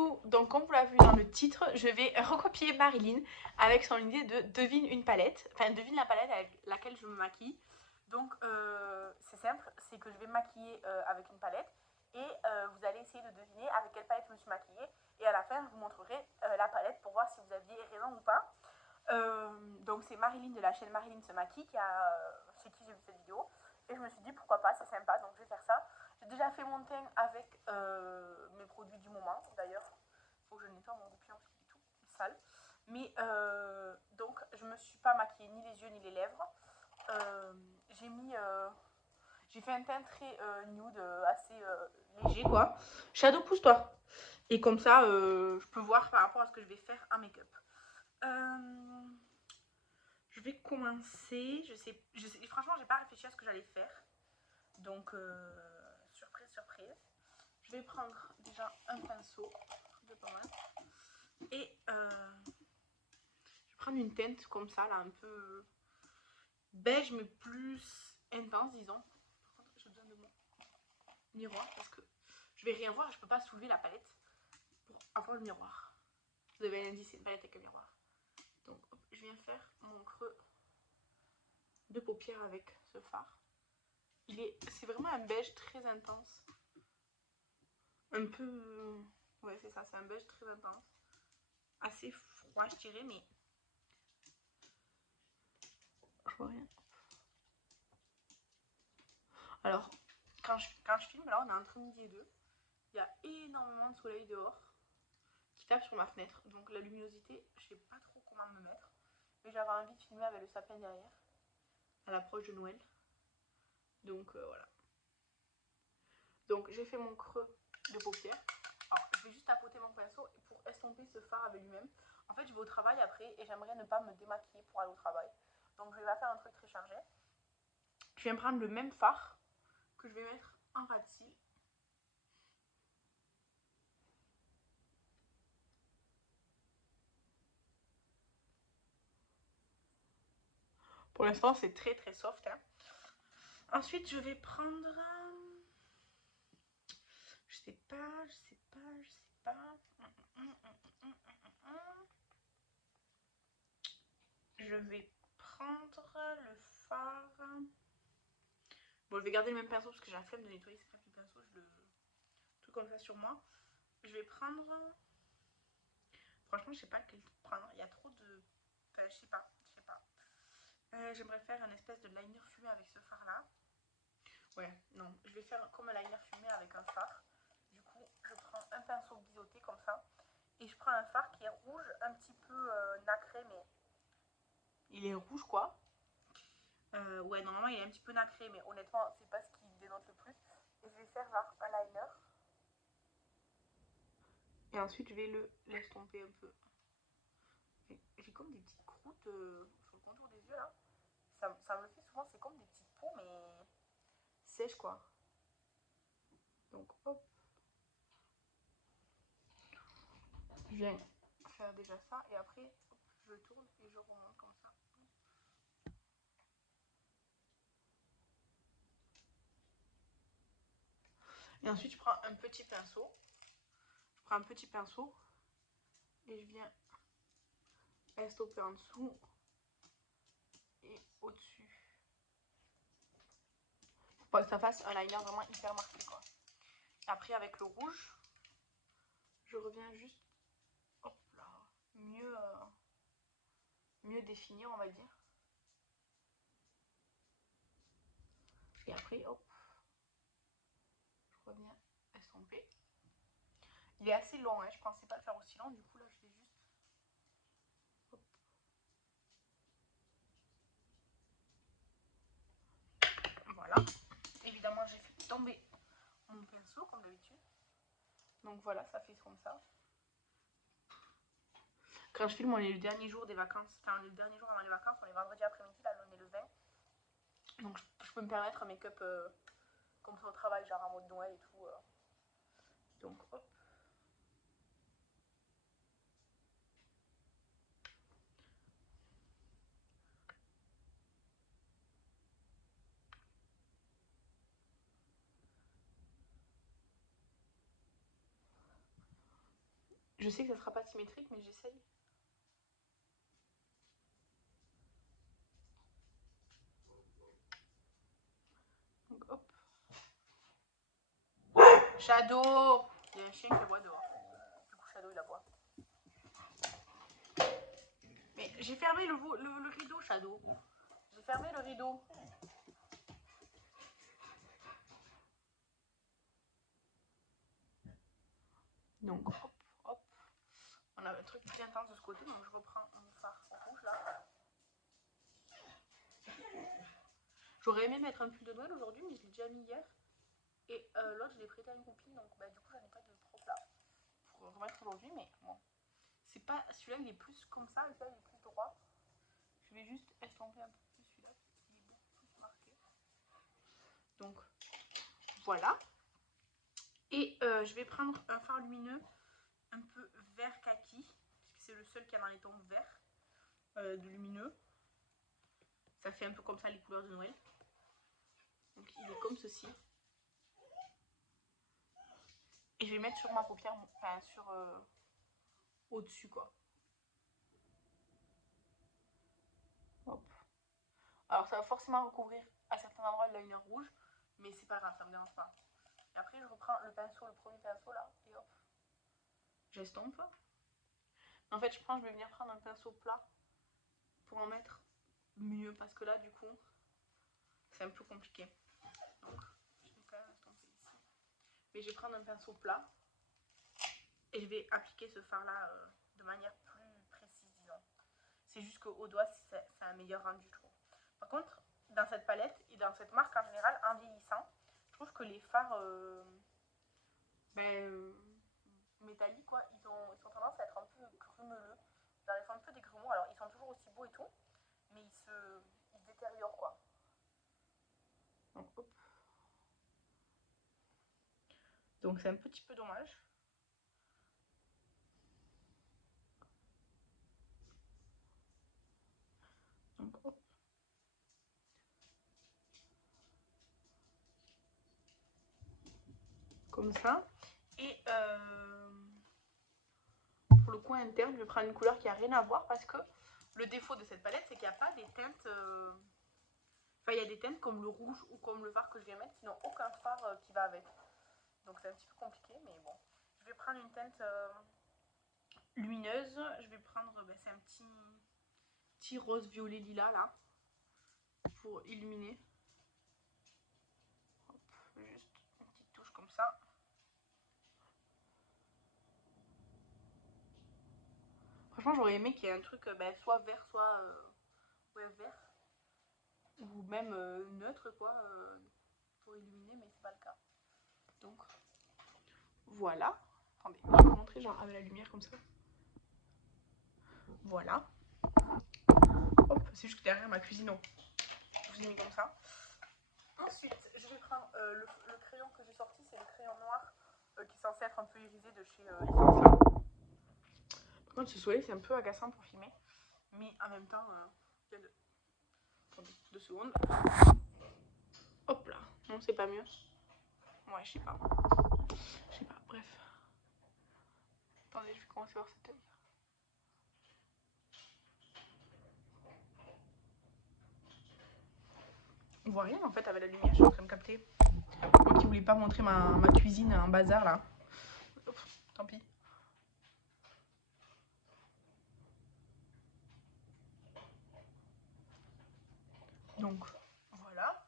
coup, donc comme vous l'avez vu dans le titre, je vais recopier Marilyn avec son idée de devine une palette, enfin devine la palette avec laquelle je me maquille. Donc c'est simple, c'est que je vais me maquiller avec une palette et vous allez essayer de deviner avec quelle palette je me suis maquillée et à la fin je vous montrerai la palette pour voir si vous aviez raison ou pas. Donc c'est Marilyn de la chaîne Marilyn se maquille chez qui j'ai vu cette vidéo et je me suis dit pourquoi pas, c'est sympa, donc je vais faire ça. J'ai déjà fait mon teint avec mes produits du moment. D'ailleurs, il faut que je nettoie mon goupillon parce qu'il est tout sale. Mais donc, je me suis pas maquillée ni les yeux ni les lèvres. J'ai mis. J'ai fait un teint très nude, assez léger quoi. Shadow, pousse-toi. Et comme ça, je peux voir par rapport à ce que je vais faire en make-up. Je vais commencer. Franchement, j'ai pas réfléchi à ce que j'allais faire. Donc, surprise, surprise. Je vais prendre déjà un pinceau de pas mal. Et je vais prendre une teinte comme ça, là, un peu beige, mais plus intense, disons. Par contre, j'ai besoin de mon miroir parce que je vais rien voir et je peux pas soulever la palette pour avoir le miroir. Vous avez un indice, c'est une palette avec un miroir. Donc, hop, je viens faire mon creux de paupière avec ce fard. C'est vraiment un beige très intense. Un peu... Ouais, c'est ça, c'est un beige très intense. Assez froid, je dirais, mais... Je vois rien. Alors, quand je filme, là, on est entre midi et deux. Il y a énormément de soleil dehors qui tape sur ma fenêtre. Donc, la luminosité, je sais pas trop comment me mettre. Mais j'avais envie de filmer avec le sapin derrière, à l'approche de Noël. Donc, voilà. Donc, j'ai fait mon creux de paupière. Alors, je vais juste tapoter mon pinceau pour estomper ce fard avec lui-même. En fait, je vais au travail après et j'aimerais ne pas me démaquiller pour aller au travail. Donc, je vais pas faire un truc très chargé. Je viens prendre le même fard que je vais mettre en ras de cils. Pour l'instant, c'est très très soft. Hein. Ensuite, je vais prendre... Je sais pas. Je vais prendre le fard. Bon, je vais garder le même pinceau parce que j'ai la flemme de nettoyer ce papier pinceau. Je le... Tout comme ça sur moi. Je vais prendre... Franchement, je sais pas quel prendre. Il y a trop de... Enfin, je sais pas. J'aimerais faire une espèce de liner fumé avec ce fard là. Ouais, non. Je vais faire comme un liner fumé avec un fard. Du coup, je prends un pinceau biseauté comme ça. Et je prends un fard qui est rouge, un petit peu nacré, mais... Il est rouge quoi. Ouais, normalement il est un petit peu nacré, mais honnêtement, c'est pas ce qui dénote le plus. Et je vais faire genre un liner. Et ensuite, je vais le l'estomper un peu. J'ai comme des petites croûtes sur le contour des yeux là. Ça me le fait souvent, c'est comme des petites peaux, mais sèches quoi. Donc hop. Je viens faire déjà ça et après, hop, je tourne et je remonte comme ça. Et ensuite, je prends un petit pinceau. Et je viens estomper en dessous et au-dessus. Pour que ça fasse un liner vraiment hyper marqué quoi. Après, avec le rouge, je reviens juste hop là, mieux définir, on va dire. Et après, hop, je reviens estomper. Il est assez long, hein, je pensais pas le faire aussi long, du coup là je vais juste... Hop. Voilà. Évidemment, j'ai fait tomber mon pinceau comme d'habitude. Donc voilà, ça fait comme ça. Quand je filme, on est le dernier jour des vacances. Enfin, le dernier jour avant les vacances, on est vendredi après-midi, là on est le 20. Donc je peux me permettre un make-up comme ça au travail, genre en mode Noël et tout. Donc hop. Je sais que ça sera pas symétrique, mais j'essaye. Donc hop. Shadow! Il y a un chien qui aboie dehors. Du coup, Shadow il aboie. Mais j'ai fermé le rideau, Shadow. J'ai fermé le rideau. Donc hop, hop. On a un truc plus intense de ce côté, donc je reprends mon phare rouge là. J'aurais aimé mettre un pull de Noël aujourd'hui, mais je l'ai déjà mis hier. Et l'autre, je l'ai prêté à une copine, donc bah, du coup, j'en ai pas de propre là pour remettre aujourd'hui, mais bon. C'est pas celui-là, il est plus comme ça, et celui-là, il est plus droit. Je vais juste estomper un peu plus celui-là, parce qu'il est beaucoup plus marqué. Donc, voilà. Et je vais prendre un fard lumineux un peu vert kaki, puisque c'est le seul qui a dans les tons verts de lumineux. Ça fait un peu comme ça les couleurs de Noël. Donc il est comme ceci. Et je vais mettre sur ma paupière, enfin sur au-dessus quoi. Hop. Alors ça va forcément recouvrir à certains endroits le liner rouge, mais c'est pas grave, ça me dérange pas. Et après je reprends le pinceau, le premier pinceau là, et hop, j'estompe. En fait je vais venir prendre un pinceau plat pour en mettre mieux, parce que là du coup c'est un peu compliqué. Donc je vais quand même estomper ici. Mais je vais prendre un pinceau plat et je vais appliquer ce fard là de manière plus précise disons. C'est juste qu'au doigt c'est un meilleur rendu je trouve. Par contre dans cette palette et dans cette marque en général, en vieillissant, je trouve que les fards métalliques quoi, ils ont tendance à être un peu grumeleux. Genre ils font un peu des grumeaux, alors ils sont toujours aussi beaux et tout, mais ils se détériorent quoi. Donc hop. Donc c'est un petit peu dommage. Donc hop. Comme ça. Et pour le coin interne, je vais prendre une couleur qui n'a rien à voir, parce que le défaut de cette palette, c'est qu'il n'y a pas des teintes. Enfin, il y a des teintes comme le rouge ou comme le fard que je viens mettre, sinon aucun fard qui va avec. Donc c'est un petit peu compliqué, mais bon. Je vais prendre une teinte lumineuse. Je vais prendre, c'est un petit rose violet lilas là, pour illuminer. Hop, juste une petite touche comme ça. Franchement, j'aurais aimé qu'il y ait un truc soit vert, soit ouais, vert. Ou même neutre, quoi, pour illuminer, mais c'est pas le cas. Donc, voilà. Attendez, je vais vous montrer genre avec la lumière comme ça. Voilà. Hop, c'est juste que derrière ma cuisine, donc je vous ai mis comme ça. Ensuite, je vais prendre le crayon que j'ai sorti, c'est le crayon noir qui est censé être un peu irisé de chez Essence. Par contre, ce soleil, c'est un peu agaçant pour filmer. Mais en même temps, attendez, 2 secondes. Hop là. Non, c'est pas mieux. Ouais, je sais pas. Je sais pas, bref. Attendez, je vais commencer par cet œil. On voit rien en fait avec la lumière, je suis en train de capter. Moi qui voulais pas montrer ma cuisine en bazar là. Ouf, tant pis. Donc voilà.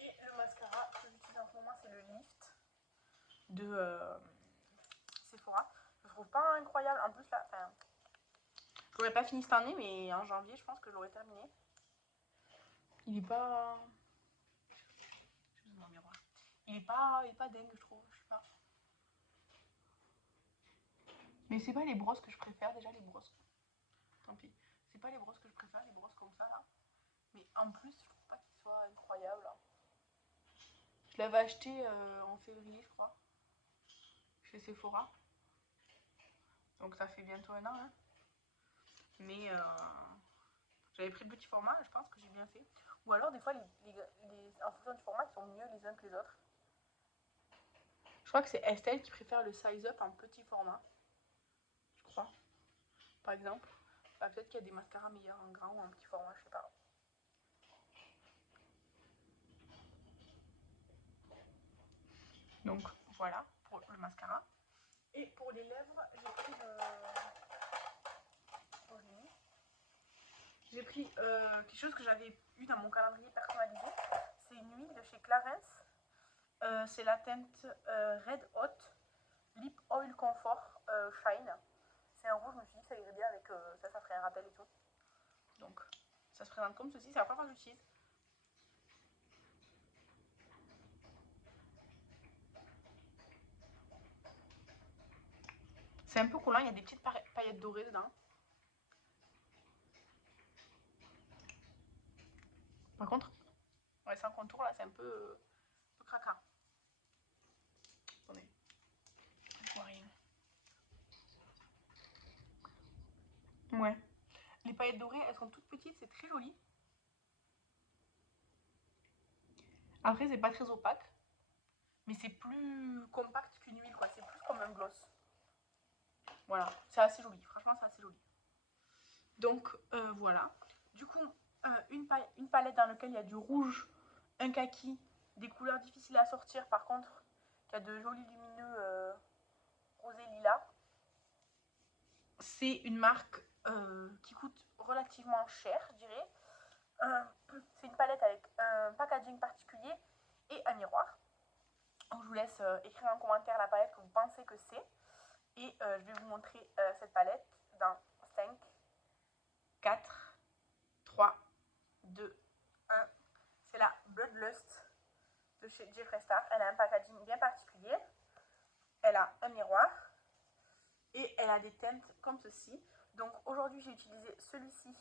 Et le mascara que j'utilise en ce moment, c'est le Lift de Sephora. Je trouve pas incroyable. En plus là, je l'aurais pas fini cette année, mais en janvier, je pense que j'aurais terminé. Il est pas. Il est pas dingue, je trouve. Je sais pas. Mais c'est pas les brosses que je préfère, déjà les brosses. Tant pis. C'est pas les brosses que je préfère, les brosses comme ça là. Mais en plus, je trouve pas qu'ils soient incroyables. Là. Je l'avais acheté en février, je crois, chez Sephora. Donc ça fait bientôt un an. Hein. Mais j'avais pris le petit format, je pense que j'ai bien fait. Ou alors, des fois, en fonction du format, ils sont mieux les uns que les autres. Je crois que c'est Estelle qui préfère le size up en petit format. 3 par exemple. Peut-être qu'il y a des mascaras meilleurs en grand ou en petit format, je sais pas. Donc voilà pour le mascara. Et pour les lèvres, j'ai pris quelque chose que j'avais eu dans mon calendrier personnalisé. C'est une huile de chez Clarins. C'est la teinte Red Hot Lip Oil Comfort Shine. C'est un rouge, je me suis dit que ça irait bien avec ça, ça ferait un rappel et tout. Donc ça se présente comme ceci, c'est la première fois que j'utilise. C'est un peu collant, il y a des petites paillettes dorées dedans. Par contre, ouais, sans contour là, c'est un peu craquant. Attendez, je vois rien. Ouais. Les paillettes dorées, elles sont toutes petites, c'est très joli. Après, c'est pas très opaque, mais c'est plus compact qu'une huile, quoi. C'est plus comme un gloss. Voilà, c'est assez joli. Franchement, c'est assez joli. Donc, voilà. Du coup, une palette dans laquelle il y a du rouge, un kaki, des couleurs difficiles à sortir, par contre, qui a de jolis lumineux rosé lilas. C'est une marque qui coûte relativement cher, je dirais. C'est une palette avec un packaging particulier et un miroir. Donc, je vous laisse écrire en commentaire la palette que vous pensez que c'est. Et je vais vous montrer cette palette dans 5, 4, 3, 2, 1. C'est la Bloodlust de chez Jeffree Star. Elle a un packaging bien particulier. Elle a un miroir. Et elle a des teintes comme ceci. Donc aujourd'hui j'ai utilisé celui-ci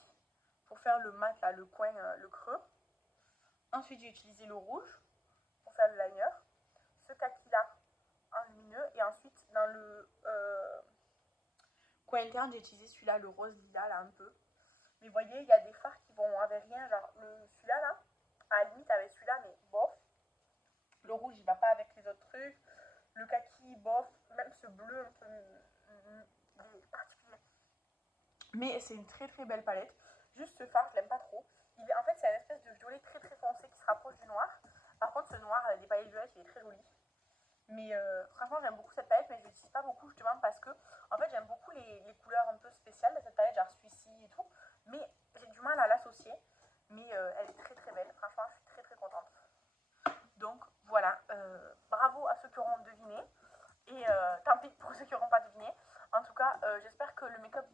pour faire le mat, là, le coin, le creux. Ensuite j'ai utilisé le rouge pour faire le liner. Ce kaki là en lumineux. Et ensuite dans le coin interne j'ai utilisé celui-là, le rose lilas là un peu. Mais vous voyez, il y a des fards qui vont avec rien. Genre celui-là là, à la limite avec celui-là, mais bof. Le rouge il va pas avec les autres trucs. Le kaki, bof. Même ce bleu un peu particulier. Mais c'est une très très belle palette. Juste ce fard, je l'aime pas trop. En fait, c'est une espèce de violet très très foncé qui se rapproche du noir. Par contre, ce noir, des paillettes violettes, il est très joli. Mais franchement, j'aime beaucoup cette palette, mais je l'utilise pas beaucoup justement parce que, en fait, j'aime beaucoup les couleurs un peu spéciales de cette palette, genre celui-ci et tout. Mais j'ai du mal à l'associer. Mais elle est très très belle. Franchement, je suis très très contente. Donc voilà, bravo à ceux qui auront deviné. Et tant pis pour ceux qui n'auront pas deviné. En tout cas, j'espère que le make-up